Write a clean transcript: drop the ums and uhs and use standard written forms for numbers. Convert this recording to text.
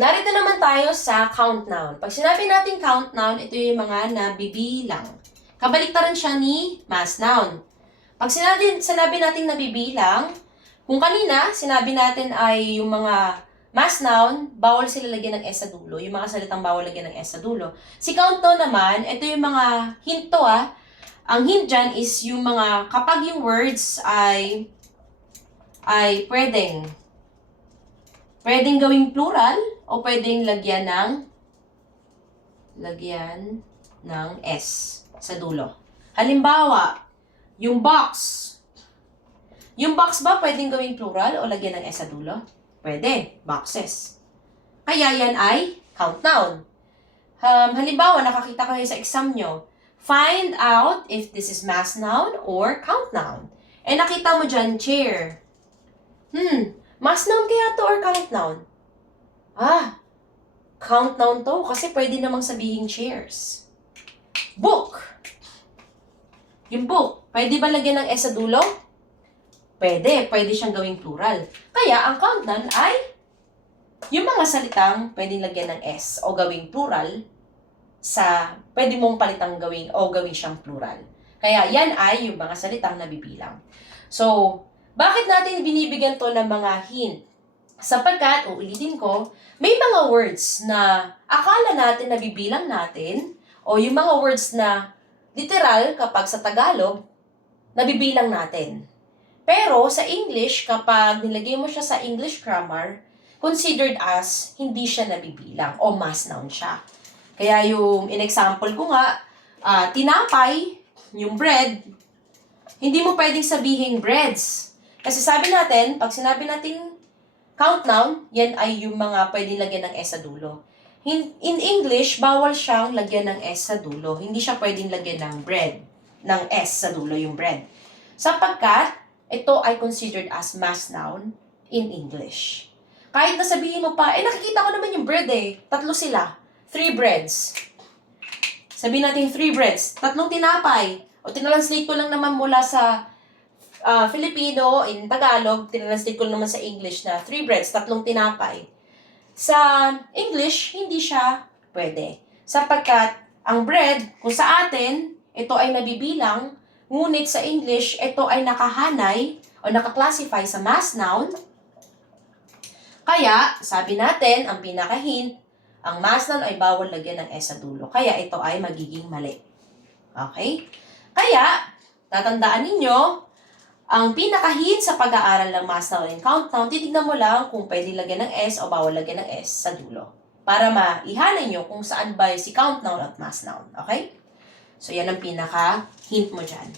Narito naman tayo sa count noun. Pag sinabi natin count noun, ito yung mga nabibilang. Kabaliktaran siya ni mass noun. Pag sinabi natin nabibilang, kung kanina sinabi natin ay yung mga mass noun, bawal sila lagyan ng S sa dulo. Yung mga salitang bawal lagyan ng S sa dulo. Si count noun naman, ito yung mga hint to ah. Ang hint dyan is yung mga kapag yung words ay pwedeng gawing plural o pwedeng lagyan ng S sa dulo. Halimbawa, yung box. Yung box ba pwedeng gawing plural o lagyan ng S sa dulo? Pwede, boxes. Kaya yan ay count noun. Halimbawa, nakakita kayo sa exam nyo, find out if this is mass noun or count noun. Eh nakita mo dyan, chair. Mass noun kaya to or count noun? Count noun to kasi pwede namang sabihin chairs. Book. Yung book, pwede ba lagyan ng S sa dulo? Pwede siyang gawing plural. Kaya ang count noun ay yung mga salitang pwedeng lagyan ng S o gawing plural pwede mong palitang gawing siyang plural. Kaya yan ay yung mga salitang nabibilang. So, bakit natin binibigyan to ng mga hint? Sapagkat, uulitin ko, may mga words na akala natin nabibilang natin o yung mga words na literal kapag sa Tagalog, nabibilang natin. Pero sa English, kapag nilagay mo siya sa English grammar, considered as hindi siya nabibilang o mass noun siya. Kaya yung in-example ko nga, tinapay, yung bread, hindi mo pwedeng sabihin breads. Kasi sabi natin, pag sinabi natin count noun, yan ay yung mga pwedeng lagyan ng S sa dulo. In English, bawal siyang lagyan ng S sa dulo. Hindi siya pwedeng lagyan ng bread, ng S sa dulo yung bread. Sapagkat, ito ay considered as mass noun in English. Kahit nasabihin mo pa, nakikita ko naman yung bread eh. 3 sila. 3 breads. Sabihin natin 3 breads. 3 tinapay. O tinranslate ko lang naman mula sa Filipino, in Tagalog, tinranslate ko naman sa English na 3 breads, 3 tinapay. Sa English, hindi siya pwede. Sapagkat ang bread, kung sa atin, ito ay nabibilang, ngunit sa English, ito ay nakahanay o nakaklasify sa mass noun. Kaya, sabi natin, ang pinaka-hint, ang mass noun ay bawal lagyan ng S sa dulo. Kaya ito ay magiging mali. Okay? Kaya, tatandaan ninyo, ang pinaka-hint sa pag-aaral ng mass noun and count noun, titignan mo lang kung pwede lagyan ng S o bawal lagyan ng S sa dulo. Para maihanay nyo kung saan ba si count noun at mass noun. Okay? So, yan ang pinaka-hint mo dyan.